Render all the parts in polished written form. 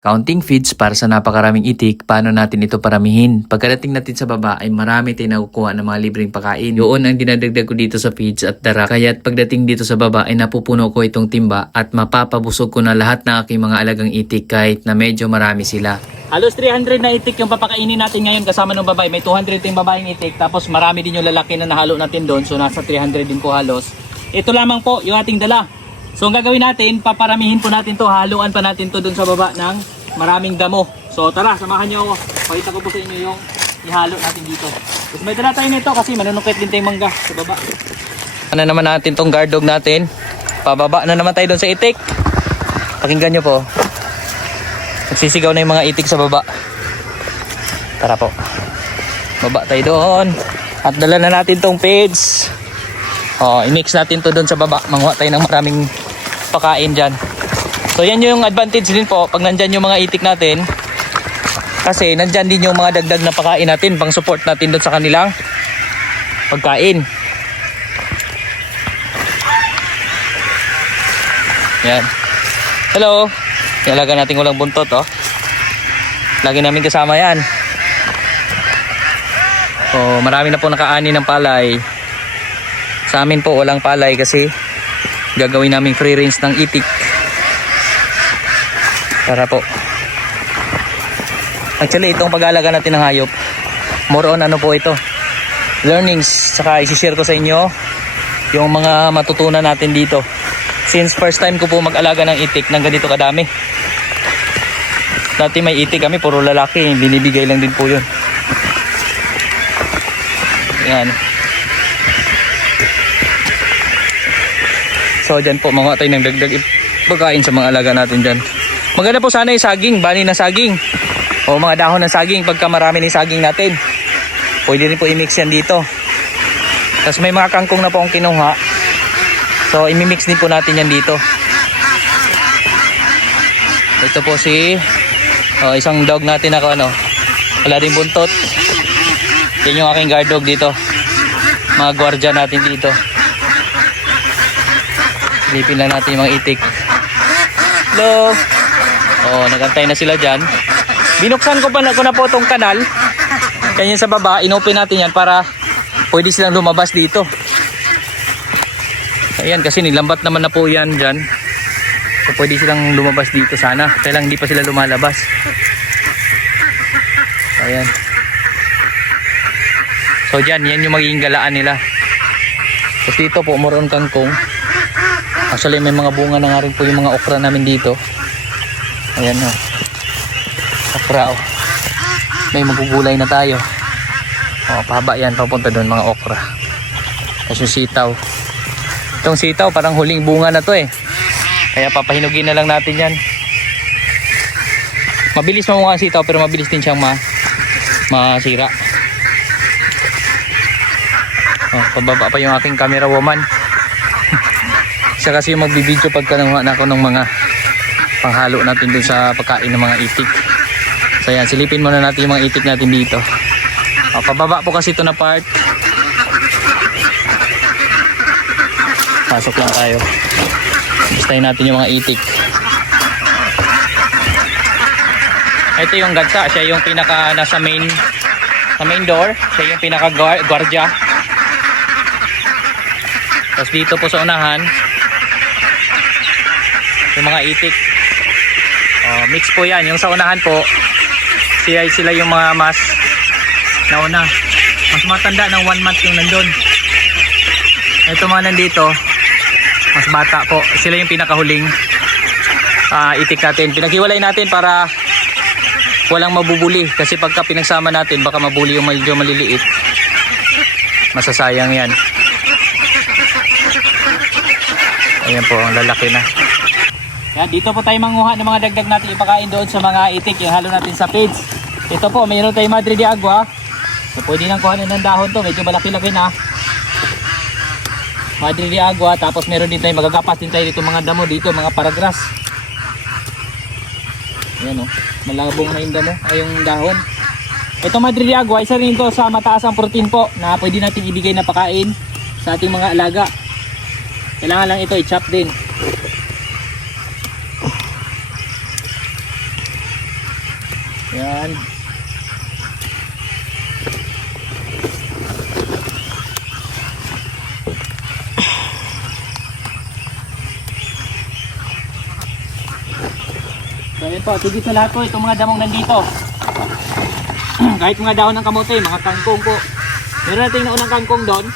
Counting feeds para sa napakaraming itik, paano natin ito paramihin? Pagkadating natin sa baba ay marami tayong nakukuha ng mga libreng pagkain. Yun ang dinadagdag ko dito sa feeds at dara. Kaya't pagdating dito sa baba ay napupuno ko itong timba at mapapabusog ko na lahat ng aking mga alagang itik kahit na medyo marami sila. Halos 300 na itik yung papakainin natin ngayon kasama ng babae. May 200 yung babaeng itik tapos marami din yung lalaki na nahalo natin doon. So nasa 300 din po halos. Ito lamang po yung ating dala. So ang gagawin natin, paparamihin po natin to, haluan pa natin to dun sa baba ng maraming damo. So tara, samahan nyo ako. Pakita ko po sa inyo yung ihalo natin dito. Tapos may dala tayo nito kasi manunukit din tayong mangga sa baba. Ano naman natin tong guard dog natin. Pababa na naman tayo dun sa itik. Pakinggan nyo po. Nagsisigaw na yung mga itik sa baba. Tara po. Baba tayo doon. At dala na natin tong feeds. I-mix natin to doon sa baba. Manguha tayo ng maraming pakain dyan. So yan yung advantage din po pag nandyan yung mga itik natin. Kasi nandyan din yung mga dagdag na pakain natin pang support natin doon sa kanilang pagkain. Yan. Hello. Ilaga natin ulang buntot Lagi namin kasama yan. Marami na po nakaani ng palay. Sa amin po walang palay kasi gagawin namin free range ng itik. Tara po. Actually itong pag-aalaga natin ng hayop, more on ano po ito, learnings. Saka isi-share ko sa inyo yung mga matutunan natin dito. Since first time ko po mag-alaga ng itik ng ganito kadami. Dati may itik kami, puro lalaki, binibigay lang din po yun. Yan. So dyan po, mga tayo ng dagdag pagkain sa mga alaga natin dyan. Maganda po sana yung saging, bani ng saging. O mga dahon ng saging, pagka marami ng saging natin. Pwede rin po i-mix yan dito. Tapos may mga kangkong na po akong kinuha. So i-mix din po natin yan dito. Ito po si isang dog natin ako wala din buntot. Yan yung aking guard dog dito. Mga gwardiya natin dito. Silipin lang natin yung mga itik. Hello. Nagantay na sila dyan. Binuksan ko na po itong kanal. Kanya sa baba, inopen natin yan para pwede silang lumabas dito. Ayan, kasi nilambat naman na po yan dyan. So pwede silang lumabas dito sana. Kaya lang hindi pa sila lumalabas. Ayan. So dyan, yan yung magiging galaan nila. Tapos dito po, moron kangkong. Actually may mga bunga na nga rin po yung mga okra namin dito. Ayan okra May magugulay na tayo. Pahaba yan, papunta doon mga okra. Tapos yung sitaw. Itong sitaw parang huling bunga na to Kaya papahinugin na lang natin yan. Mabilis mamukha ang sitaw pero mabilis din siyang masira. Pababa pa yung aking camera woman. Siya kasi yung magbibideo pagka nakuha na ako ng mga panghalo natin dun sa pagkain ng mga itik. So yan, silipin muna natin yung mga itik natin dito. Pababa po kasi ito na part. Pasok lang tayo. Gustahin natin yung mga itik. Ito yung gatsa, siya yung pinaka nasa main door. Siya yung pinaka gwardiya. Tapos dito po sa unahan yung mga itik. Mix po yan. Yung sa unahan po sila yung mga mas nauna. Mas matanda ng 1 month yung nandun. Ito mga nandito mas bata po. Sila yung pinakahuling itik natin. Pinaghiwalay natin para walang mabubuli. Kasi pagka pinagsama natin baka mabuli yung medyo maliliit. Masasayang yan. Ayan po, ang lalaki na. Yan, dito po tayo manguha ng mga dagdag natin ipakain doon sa mga itik, yung halo natin sa feeds. Ito po, mayroon tayong Madre de Agua. So pwede nang kuhanin ng dahon to, medyo malaki-laki na. Madre de Agua, tapos meron din tayong magagapas din tayo dito mga damo dito, mga paragrass. Ayan malabong na yung damo, ay yung dahon. Ito Madre de Agua, isa rin ito sa mataas ang protein po na pwede natin ibigay na pakain sa ating mga alaga. Kailangan lang ito i-chop din. Yan. So yun po, tigit sa lahat po itong mga damong nandito. Kahit mga dahon ng kamote, mga kangkong po. Meron natin na unang kangkong doon.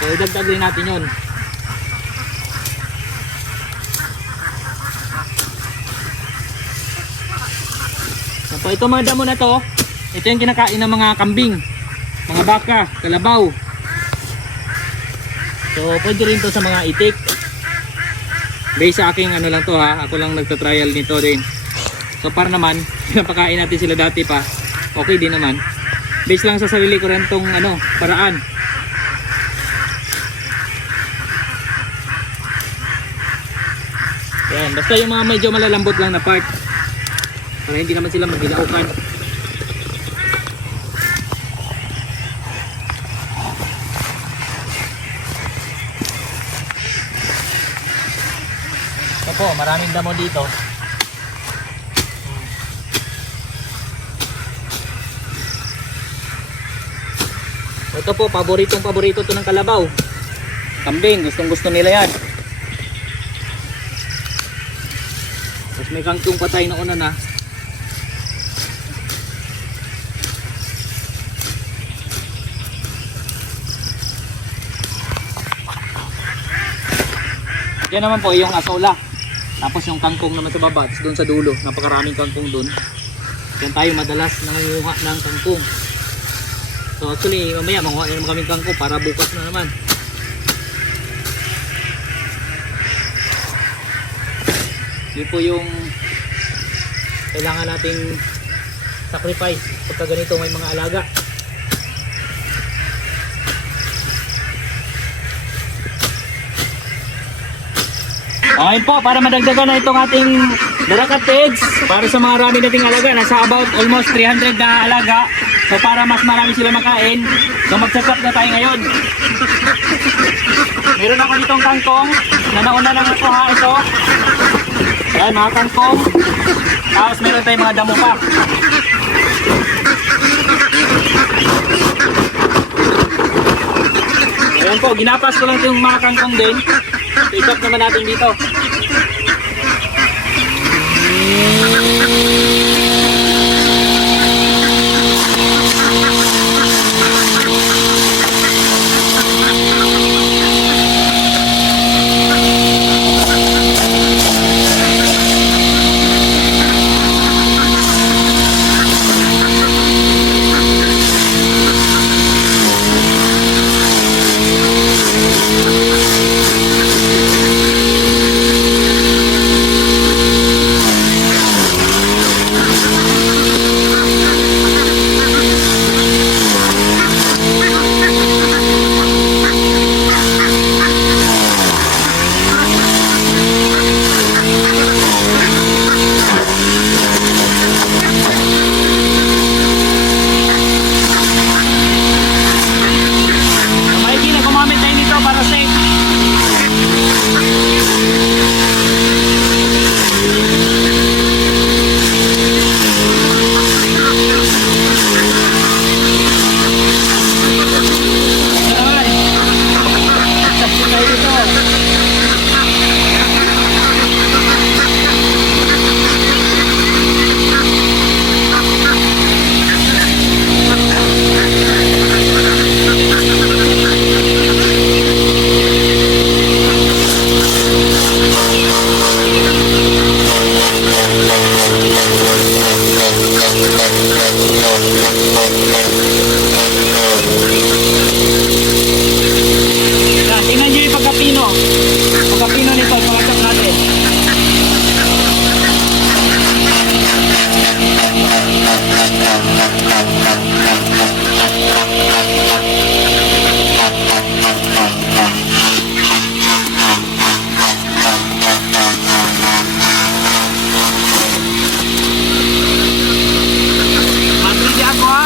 So idagdag rin natin yun. So po, itong mga damo na to, ito yung kinakain ng mga kambing, mga baka, kalabaw. So pwede rin to sa mga itik. Based sa aking ano lang to ha, ako lang nagta-trial nito din. So para naman, pinapakain natin sila dati pa, okay din naman. Based lang sa sarili ko rin tong ano, paraan. Yan, basta yung mga medyo malalambot lang na part. Para hindi naman sila magilaukan. Ito po, maraming damo dito. Ito po, paborito to ng kalabaw. Kambing, gustong gusto nila yan. Tapos may kangkong patay na una na. Yan naman po yung asola. Tapos yung kangkong naman sa baba, doon sa dulo, napakaraming kangkong doon. Yan tayo madalas nangunguha ng kangkong. So actually, mamaya manguha naman kaming kangkong para bukas na naman. Yun po yung kailangan nating sacrifice pagka ganito may mga alaga. Okay po, para madagdagan na itong ating Darakat Pigs, para sa mga rami nating alaga, nasa about almost 300 na alaga. So para mas marami sila makain, so magsasap na tayo ngayon. Meron ako ditong kangkong na nauna lang nakuha ito. Ayan mga kangkong. Tapos meron tayong mga damo pa. Ayan po, ginapas ko lang yung mga kangkong din. Isap naman natin dito. Tingnan nyo yung pagkapino. Pagkapino nito, pagkakap natin. Matrili ako ha.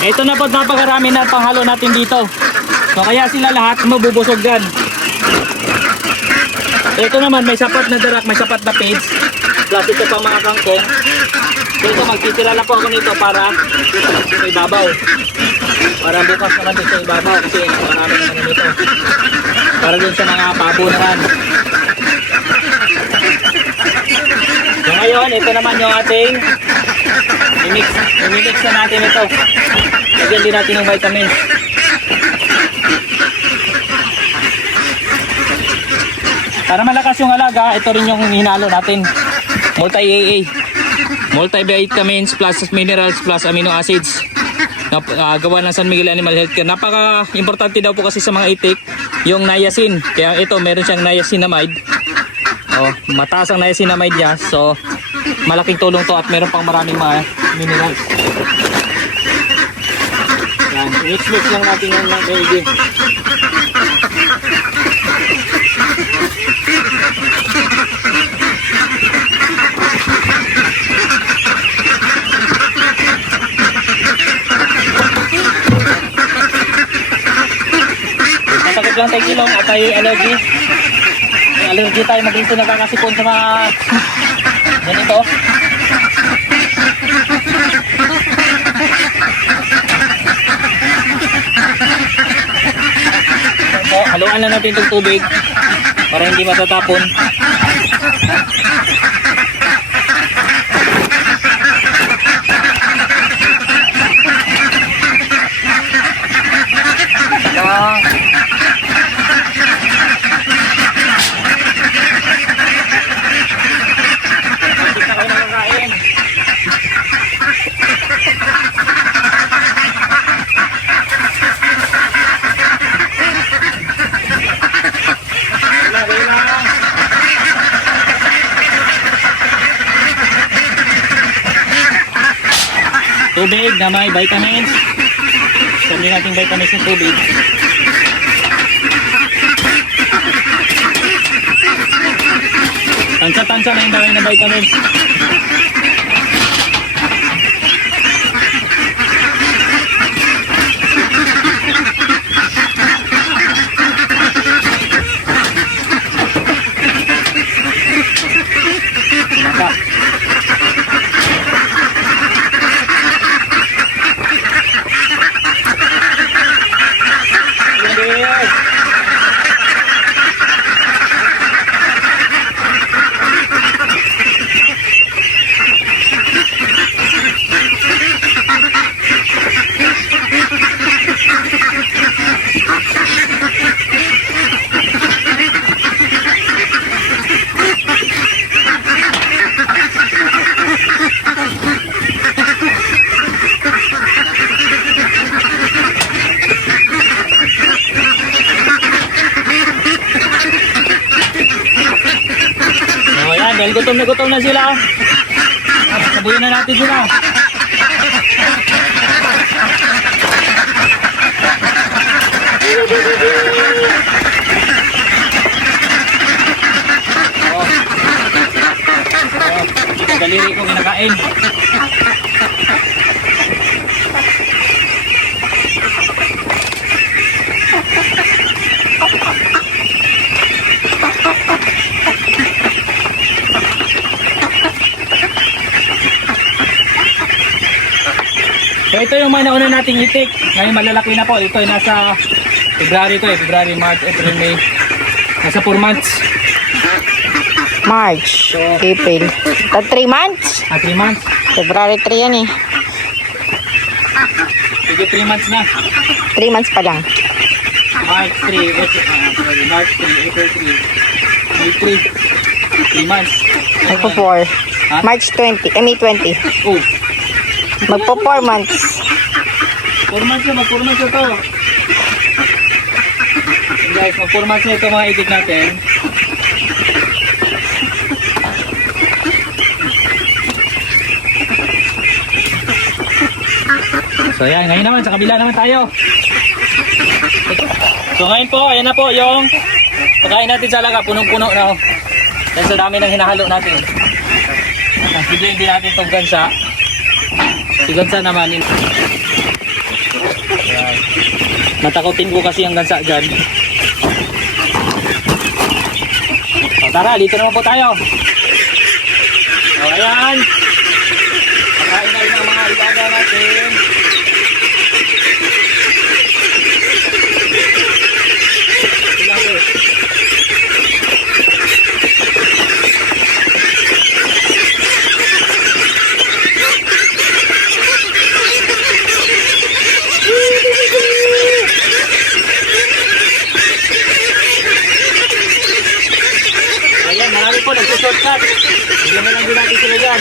Ito na po, napakarami na panghalo natin dito. So kaya sila lahat mabubusog dyan. Ito naman may sapat na darak, may sapat na page. Plus ito pa mga kangkong. So ito magtitira lang po ako nito para sa ibabaw. Para bukas naman dito sa ibabaw kasi marami naman nito. Para dun sa mga pabo naman. So ngayon, ito naman yung ating i-mix na natin ito. Lagyan din natin ng vitamins. Para malakas yung alaga, ito rin yung hinalo natin. Multi-AA. Multivitamins plus minerals plus amino acids. Gawa ng San Miguel Animal Healthcare. Napaka-importante daw po kasi sa mga itik yung niacin. Kaya ito, meron siyang niacinamide. Oh, mataas ang niacinamide niya. So, malaking tulong to at meron pang maraming mga minerals. Yan, mix-mix lang natin yan ng baby. Masakit lang tayo kilong at tayo allergy. May allergy tayo, mag-ito nagkakasipon sa mga ganito. So, haluan lang natin itong tubig para hindi matatapon. Tubig na may vitamins. Sabi natin vitamins ng tubig. Tansa-tansa na yung dami na vitamins. Dahil gutom na sila. Sabuyan na natin sila. Daliri ko kinakain. So ito yung mga nauna nating itik. Ngayon malalaki na po. Ito ay nasa February to eh. February, March, April, May. Nasa 4 months. March, April. 3 months? 3 months. February 3 yan eh. Sige, 3 months na. 3 months pa lang. March 3, March 3, April 3, May 3. 3 months. Magpo-4. Ha? March 20, May 20. Oh, Magpo-4 months. 4 months na, mag-4 months na to. Guys, mag-4 months na ito mga itik natin. So yan, ngayon naman sa kabila naman tayo. So ngayon po, ayan na po yung pagkain natin sa alaga, punong-puno na. Dahil sa dami ng hinahalo natin. Bigyan din natin itong gansa. Si gansa naman. Matakotin ko kasi ang gansa dyan. O tara, dito naman po tayo. O ayan. Pakain na rin ang mga ilaga natin. Ilang po. Ayan, marami po nagsushortcut. Bigyan na lang din natin sila dyan.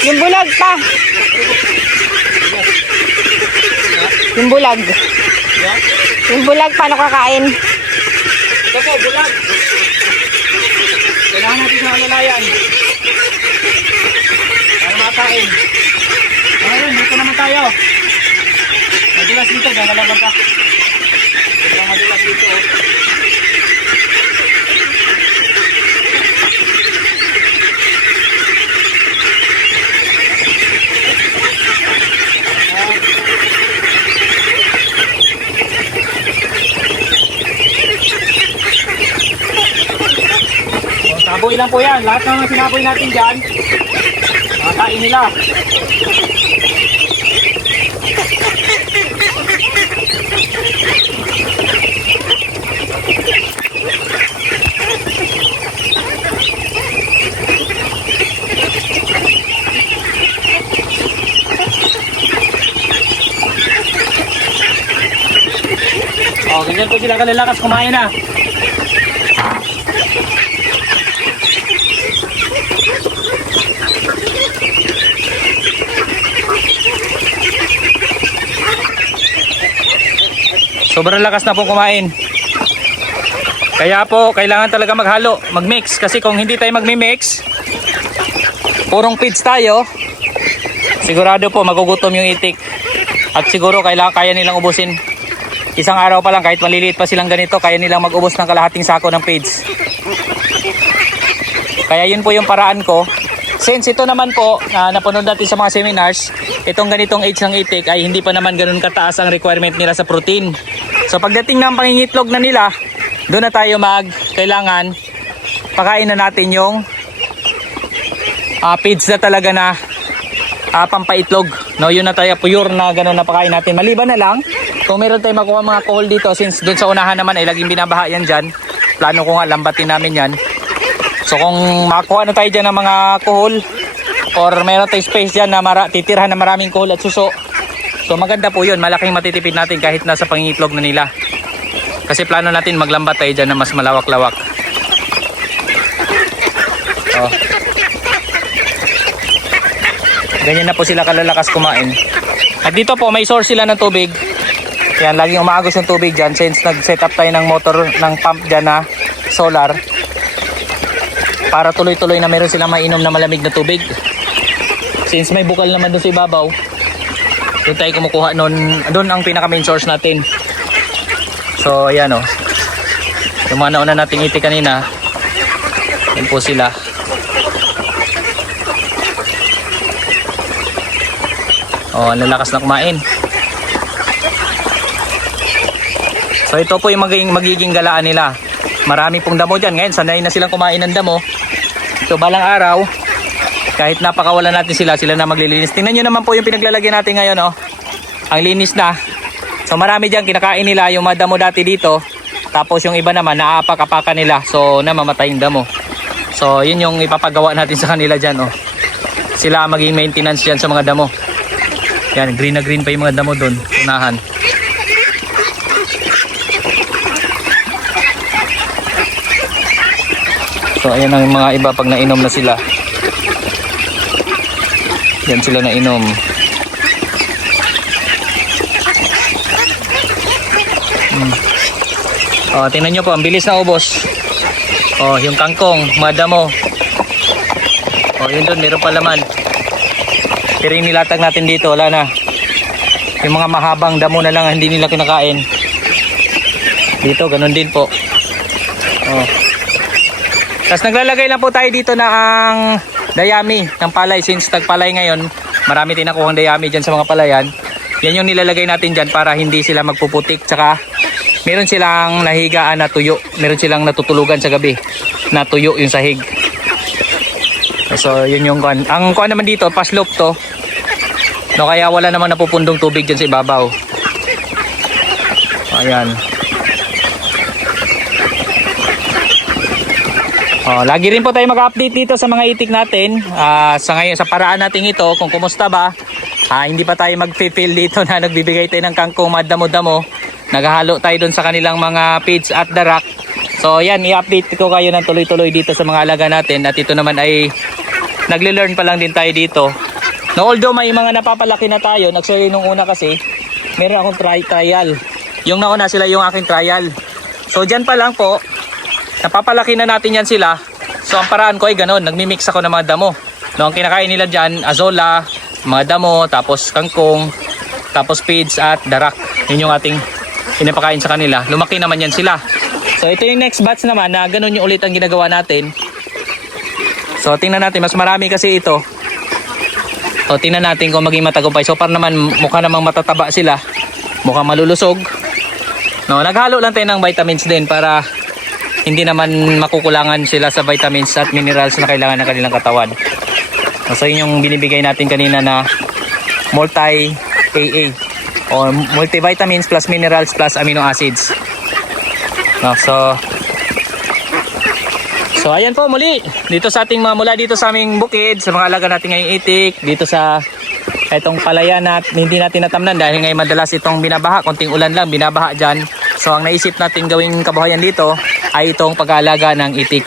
Yung bulag pa. Yung bulag. Yan. Yung bulag, paano kakain? Ito po, bulag. Kailangan natin sa kalalayan. Para makain. Ngayon, dito naman tayo. Madulas dito, dahil nalaban ka. Sobrang madulas dito. Oh. Sinaboy lang po yan. Lahat ng mga sinaboy natin dyan, makakain nila. Oh, ganyan po sila kalalakas kumain na. Sobrang lakas na po kumain. Kaya po, kailangan talaga maghalo, magmix. Kasi kung hindi tayo magmi-mix, purong feeds tayo, sigurado po magugutom yung itik. At siguro kaya nilang ubusin. Isang araw pa lang, kahit maliliit pa silang ganito, kaya nilang mag-ubos ng kalahating sako ng feeds. Kaya yun po yung paraan ko. Since ito naman po, napunod natin sa mga seminars, itong ganitong age ng itik ay hindi pa naman ganun kataas ang requirement nila sa protein. So pagdating ng pangingitlog na nila, doon na tayo kailangan pakain na natin yung feeds na talaga na pampaitlog. No, yun na tayo pure na ganun na pakain natin. Maliban na lang, kung meron tayong makuha mga kohol dito, since doon sa unahan naman ay laging binabaha yan dyan, plano ko nga lambatin namin yan. So kung makakuha na tayo dyan ng mga kohol, or meron tayong space dyan na titirhan na maraming kohol at suso, so maganda po yun, malaking matitipid natin kahit nasa pangingitlog na nila. Kasi plano natin maglambat tayo dyan na mas malawak-lawak. Oh. Ganyan na po sila kalalakas kumain. At dito po may source sila ng tubig. Yan, laging umaagos yung tubig dyan since nag-set up tayo ng motor ng pump dyan na solar. Para tuloy-tuloy na meron silang mainom na malamig na tubig. Since may bukal naman doon sa ibabaw, doon tayo kumukuha doon ang pinaka main source natin. So ayan o, yung mga nauna nating itik kanina, yan po sila. Oh, ang lalakas na kumain. So ito po yung magiging galaan nila. Marami pong damo dyan. Ngayon sanay na silang kumain ng damo. So balang araw, kahit napakawalan natin sila na maglilinis. Tingnan nyo naman po yung pinaglalagyan natin ngayon, oh. Ang linis na. So marami dyan kinakain nila yung mga damo dati dito. Tapos yung iba naman naapak-apakan nila. So namamatay yung damo. So yun yung ipapagawa natin sa kanila dyan, oh. Sila maging maintenance dyan sa mga damo. Yan, green na green pa yung mga damo doon. Unahan. So ayan ang mga iba pag nainom na sila. Yan sila nainom. Oh, tingnan nyo po, ang bilis na ubos. Oh, yung kangkong, mga damo. Oh, yun doon, meron pa laman. Pero yung nilatag natin dito, wala na. Yung mga mahabang damo na lang hindi nila kinakain. Dito, ganun din po. Oh. Tapos naglalagay lang po tayo dito na ang dayami ng palay. Since tagpalay ngayon, marami tayong nakuhang dayami dyan sa mga palayan. Yan yung nilalagay natin dyan para hindi sila magpuputik. Tsaka meron silang nahigaan na tuyo. Meron silang natutulugan sa gabi na tuyo yung sahig. So yun yung kuan. Ang kuan naman dito, paslope to. No, kaya wala namang napupundong tubig dyan sa ibabaw. Ayan. Lagi rin po tayo mag-update dito sa mga itik natin. Sa ngayon, sa paraan natin ito, kung kumusta ba, hindi pa tayo mag-fill dito na nagbibigay tayo ng kangkong madamo-damo. Naghahalo tayo dun sa kanilang mga feeds at darak. So yan, i-update ko kayo ng tuloy-tuloy dito sa mga alaga natin. At ito naman ay nagle-learn pa lang din tayo dito. No, although may mga napapalaki na tayo, actually nung una kasi, meron akong trial. Yung nauna sila yung aking trial. So dyan pa lang po, napapalaki na natin yan sila. So ang paraan ko ay ganun, nagmi-mix ako ng mga damo. No, ang kinakain nila dyan, azola, mga damo, tapos kangkong, tapos feeds at darak. Yun yung ating pinapakain sa kanila. Lumaki naman yan sila. So ito yung next batch naman na ganun yung ulit ang ginagawa natin. So tingnan natin, mas marami kasi ito. So tingnan natin kung maging matagumpay. So para naman mukha namang matataba sila. Mukhang malulusog. No, naghalo lang tayo ng vitamins din para hindi naman makukulangan sila sa vitamins at minerals na kailangan ng kanilang katawan. So yun yung binibigay natin kanina na multi-AA o multivitamins plus minerals plus amino acids. No, so ayan po muli dito sa ating mula dito sa aming bukid, sa mga alaga natin ngayong itik, dito sa itong palayan na hindi natin natamnan dahil ngayon madalas itong binabaha, konting ulan lang binabaha dyan. So ang naisip natin gawing kabuhayan dito ay itong pag-aalaga ng itik.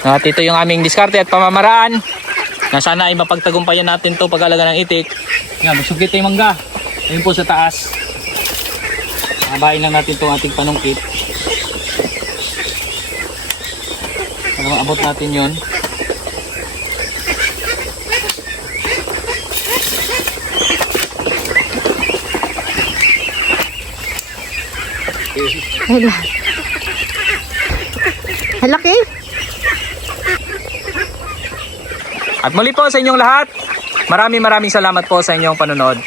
At ito yung aming diskarte at pamamaraan na sana ay mapagtagumpayan natin to pag-aalaga ng itik. Yan, magsugit tayong mangga. Ayun po sa taas. Habain lang natin itong ating panungkit. Para maabot natin yon. Halaki. At muli po sa inyong lahat, maraming salamat po sa inyong panonood.